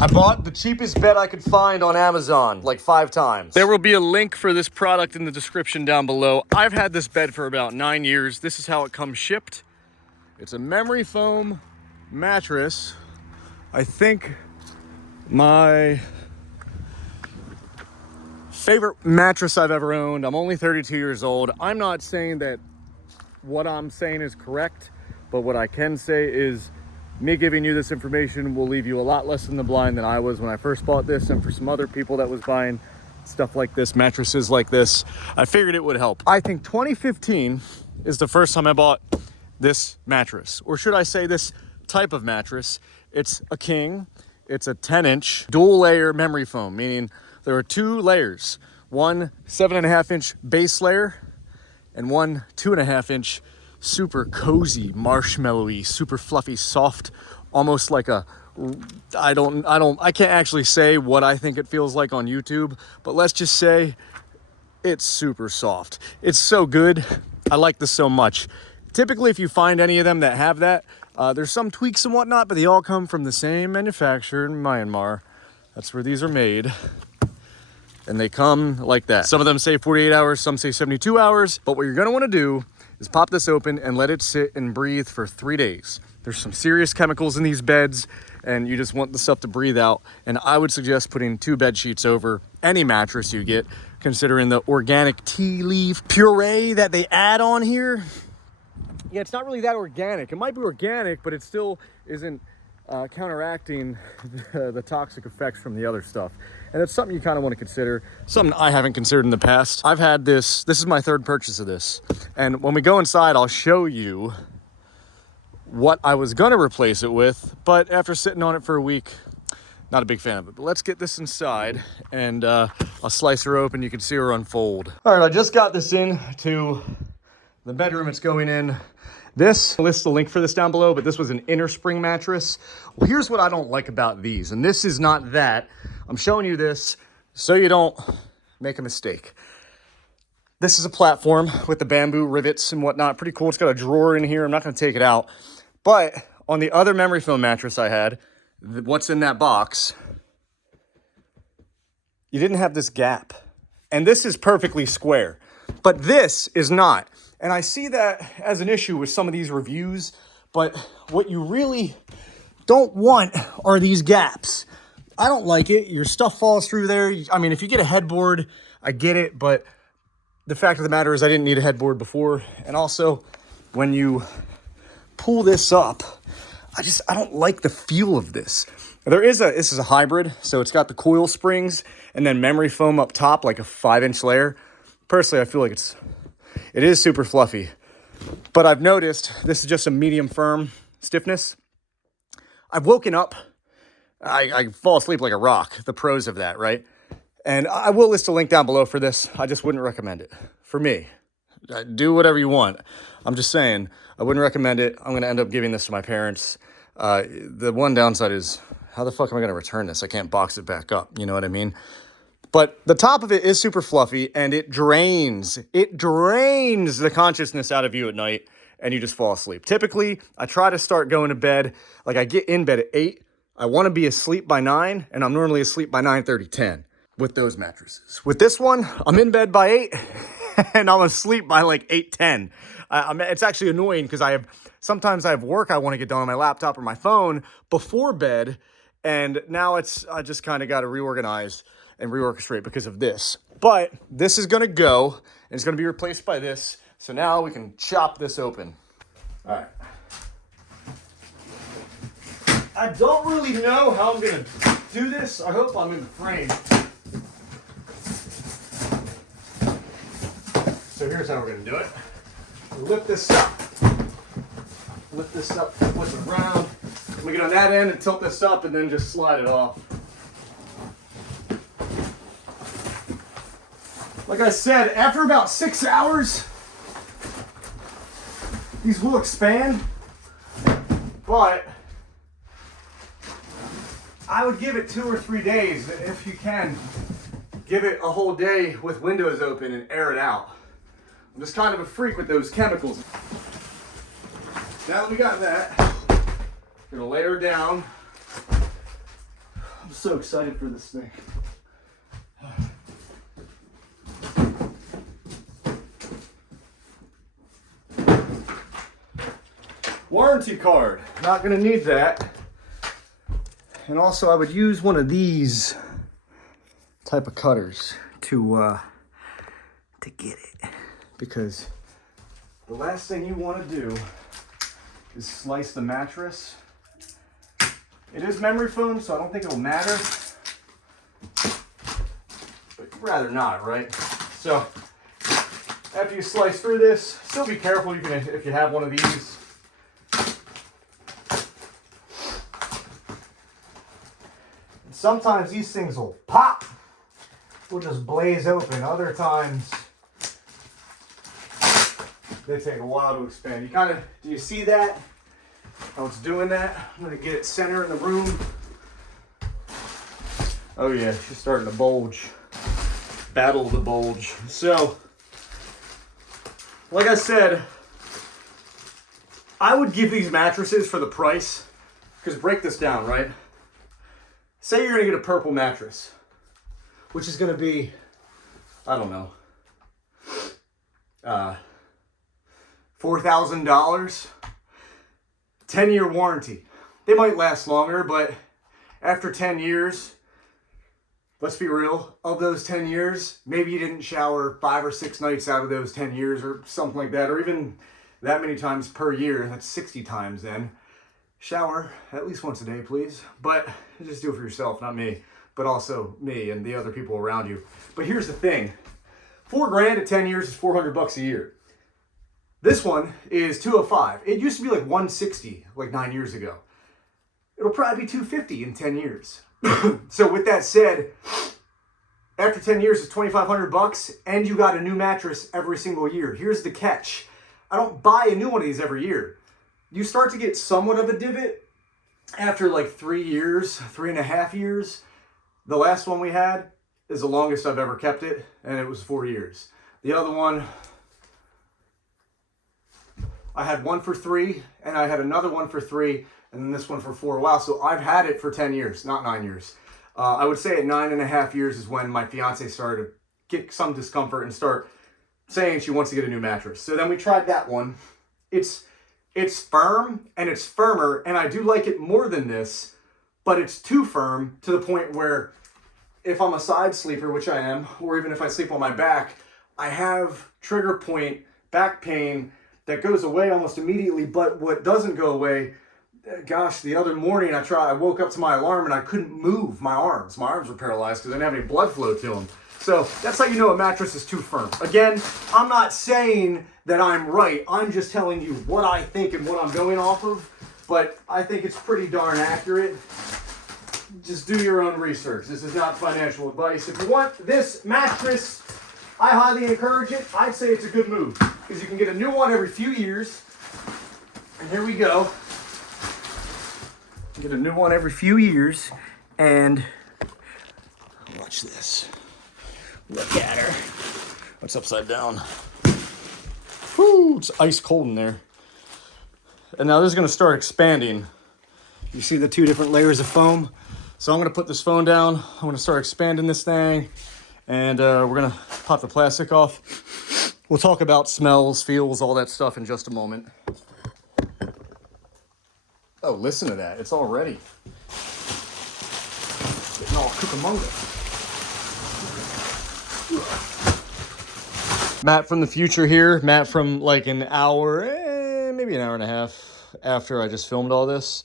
I bought the cheapest bed I could find on Amazon, like 5 times. There will be a link for this product in the description down below. I've had this bed for about 9 years. This is how it comes shipped. It's a memory foam mattress. I think my favorite mattress I've ever owned. I'm only 32 years old. I'm not saying that what I'm saying is correct, but what I can say is me giving you this information will leave you a lot less in the blind than I was when I first bought this, and for some other people that was buying stuff like this, mattresses like this, I figured it would help. I think 2015 is the first time I bought this mattress, or should I say this type of mattress. It's a king. It's a 10-inch dual layer memory foam, meaning there are 2 layers, one 7.5-inch base layer and one 2.5-inch super cozy, marshmallowy, super fluffy, soft, almost like a, I can't actually say what I think it feels like on YouTube, but let's just say it's super soft. It's so good. I like this so much. Typically, if you find any of them that have that, there's some tweaks and whatnot, but they all come from the same manufacturer in Myanmar. That's where these are made. And they come like that. Some of them say 48 hours, some say 72 hours, but what you're gonna wanna do is pop this open and let it sit and breathe for 3 days. There's some serious chemicals in these beds, and you just want the stuff to breathe out. And I would suggest putting 2 bed sheets over any mattress you get, considering the organic tea leaf puree that they add on here. Yeah, it's not really that organic. It might be organic, but it still isn't counteracting the toxic effects from the other stuff. And it's something you kind of want to consider, something I haven't considered in the past. I've had this is my 3rd purchase of this. And when we go inside, I'll show you what I was gonna replace it with, but after sitting on it for a week, not a big fan of it. But let's get this inside, and I'll slice her open. You can see her unfold. All right, I just got this into the bedroom it's going in. I'll list the link for this down below, but this was an inner spring mattress. Well, here's what I don't like about these, and this is not that. I'm showing you this so you don't make a mistake. This is a platform with the bamboo rivets and whatnot. Pretty cool. It's got a drawer in here. I'm not going to take it out. But on the other memory foam mattress I had, what's in that box, you didn't have this gap. And this is perfectly square, but this is not. And I see that as an issue with some of these reviews, but what you really don't want are these gaps. I don't like it. Your stuff falls through there. I mean, if you get a headboard, I get it, but the fact of the matter is I didn't need a headboard before. And also, when you pull this up, I don't like the feel of this. This is a hybrid, so it's got the coil springs and then memory foam up top, like a 5-inch layer. Personally, I feel like it is super fluffy, but I've noticed this is just a medium firm stiffness. I've woken up, I fall asleep like a rock, the pros of that, right? And I will list a link down below for this. I just wouldn't recommend it for me. Do whatever you want. I'm just saying, I wouldn't recommend it. I'm going to end up giving this to my parents. The one downside is, how the fuck am I going to return this? I can't box it back up. You know what I mean? But the top of it is super fluffy, and it drains the consciousness out of you at night, and you just fall asleep. Typically, I try to start going to bed, like I get in bed at 8. I want to be asleep by 9, and I'm normally asleep by 9:30, 10 with those mattresses. With this one, I'm in bed by 8, and I'm asleep by like 8:10. It's actually annoying because sometimes I have work I want to get done on my laptop or my phone before bed, and now I just kind of got to reorganize and reorchestrate because of this. But this is going to go, and it's going to be replaced by this. So now we can chop this open. All right. I don't really know how I'm going to do this. I hope I'm in the frame. So here's how we're going to do it. Lift this up. Lift this up, flip it around. We get on that end and tilt this up and then just slide it off. Like I said, after about 6 hours, these will expand, but I would give it 2 or 3 days. If you can, give it a whole day with windows open and air it out. I'm just kind of a freak with those chemicals. Now that we got that, I'm gonna lay her down. I'm so excited for this thing. Warranty card, not gonna need that. And also I would use one of these type of cutters to get it, because the last thing you want to do is slice the mattress. It is memory foam, so I don't think it'll matter, but you'd rather not, right? So after you slice through this, still be careful if you have one of these. And sometimes these things will pop, will just blaze open. Other times they take a while to expand. Do you see that? How it's doing that? I'm gonna get it center in the room. Oh yeah, she's starting to bulge. Battle the bulge. So, like I said, I would give these mattresses for the price, because break this down, right? Say you're gonna get a purple mattress, which is gonna be, I don't know, $4,000, 10-year warranty. They might last longer, but after 10 years, let's be real, of those 10 years, maybe you didn't shower 5 or 6 nights out of those 10 years or something like that, or even that many times per year. That's 60 times then. Shower at least once a day, please. But just do it for yourself, not me, but also me and the other people around you. But here's the thing. $4,000 at 10 years is $400 a year. This one is $205. It used to be like $160 like 9 years ago. It'll probably be $250 in 10 years. So with that said, after 10 years it's $2,500 and you got a new mattress every single year. Here's the catch. I don't buy a new one of these every year. You start to get somewhat of a divot after like 3 years, 3.5 years. The last one we had is the longest I've ever kept it, and it was 4 years. The other one, I had one for 3, and I had another one for 3, and then this one for 4. Wow, so I've had it for 10 years, not 9 years. I would say at 9.5 years is when my fiance started to get some discomfort and start saying she wants to get a new mattress. So then we tried that one. It's firm, and it's firmer, and I do like it more than this, but it's too firm to the point where if I'm a side sleeper, which I am, or even if I sleep on my back, I have trigger point back pain that goes away almost immediately. But what doesn't go away, gosh, the other morning I woke up to my alarm and I couldn't move my arms. My arms were paralyzed because I didn't have any blood flow to them. So that's how you know a mattress is too firm. Again, I'm not saying that I'm right. I'm just telling you what I think and what I'm going off of. But I think it's pretty darn accurate. Just do your own research. This is not financial advice. If you want this mattress, I highly encourage it. I'd say it's a good move because you can get a new one every few years. And here we go. Get a new one every few years. And watch this. Look at her. What's upside down? Whew, it's ice cold in there. And now this is going to start expanding. You see the 2 different layers of foam? So I'm going to put this phone down. I'm going to start expanding this thing. And we're going to pop the plastic off. We'll talk about smells, feels, all that stuff in just a moment. Oh, listen to that. It's all ready. Getting all cucamonga. Matt from the future here. Matt from like an hour, maybe an hour and a half after I just filmed all this.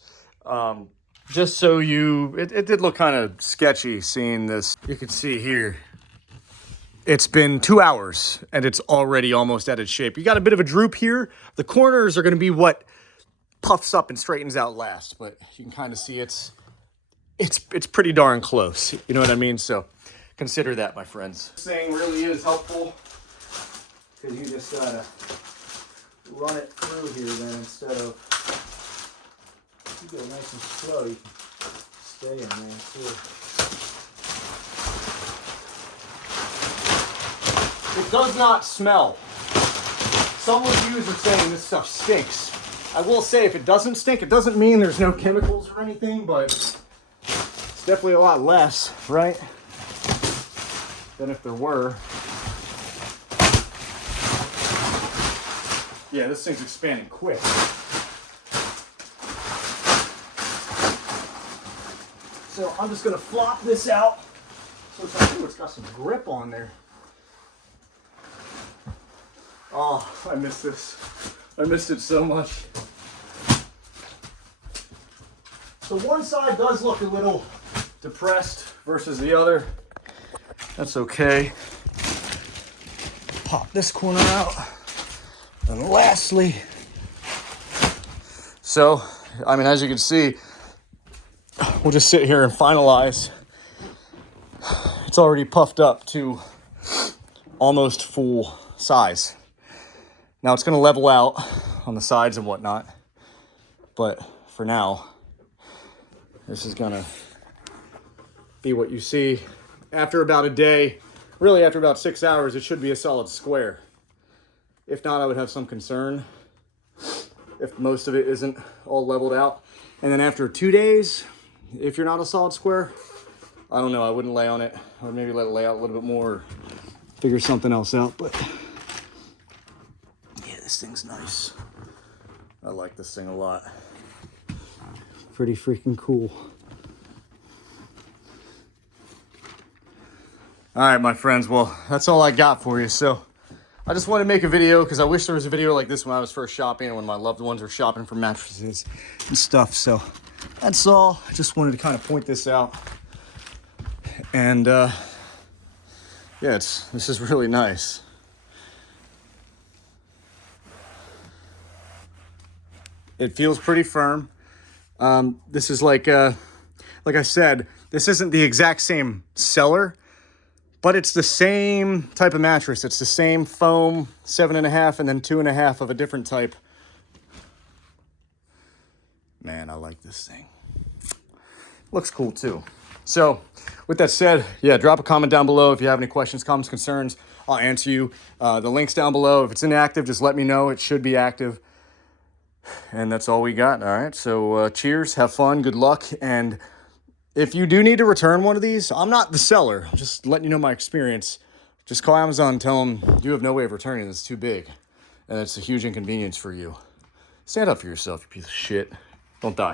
Just so it did look kind of sketchy seeing this. You can see here, it's been 2 hours and it's already almost at its shape. You got a bit of a droop here. The corners are going to be what puffs up and straightens out last, but you can kind of see it's pretty darn close. You know what I mean? So consider that, my friends. This thing really is helpful because you just gotta run it through here then instead of, you go nice and slow, you can stay in there too. It does not smell. Some reviews are saying this stuff stinks. I will say if it doesn't stink, it doesn't mean there's no chemicals or anything, but definitely a lot less, right, than if there were. Yeah, this thing's expanding quick. So I'm just gonna flop this out. So it's like, ooh, it's got some grip on there. Oh, I miss this. I missed it so much. So one side does look a little depressed versus the other. That's okay. Pop this corner out. And lastly, so, I mean, as you can see, we'll just sit here and finalize. It's already puffed up to almost full size. Now it's going to level out on the sides and whatnot, but for now, this is going to be what you see. After about a day, really after about 6 hours, it should be a solid square. If not, I would have some concern if most of it isn't all leveled out. And then after 2 days, if you're not a solid square, I don't know, I wouldn't lay on it. I would maybe let it lay out a little bit more, or figure something else out. But yeah, this thing's nice. I like this thing a lot. Pretty freaking cool. All right, my friends, well, that's all I got for you. So I just wanted to make a video because I wish there was a video like this when I was first shopping and when my loved ones were shopping for mattresses and stuff. So that's all. I just wanted to kind of point this out. And yeah, this is really nice. It feels pretty firm. This is like I said, this isn't the exact same seller, but it's the same type of mattress. It's the same foam, 7.5 and then 2.5 of a different type. Man, I like this thing. Looks cool too. So with that said, yeah, drop a comment down below if you have any questions, comments, concerns. I'll answer you. The link's down below. If it's inactive, just let me know. It should be active. And that's all we got. All right. So cheers, have fun, good luck. And if you do need to return one of these, I'm not the seller. I'm just letting you know my experience. Just call Amazon and tell them you have no way of returning it. It's too big. And it's a huge inconvenience for you. Stand up for yourself, you piece of shit. Don't die.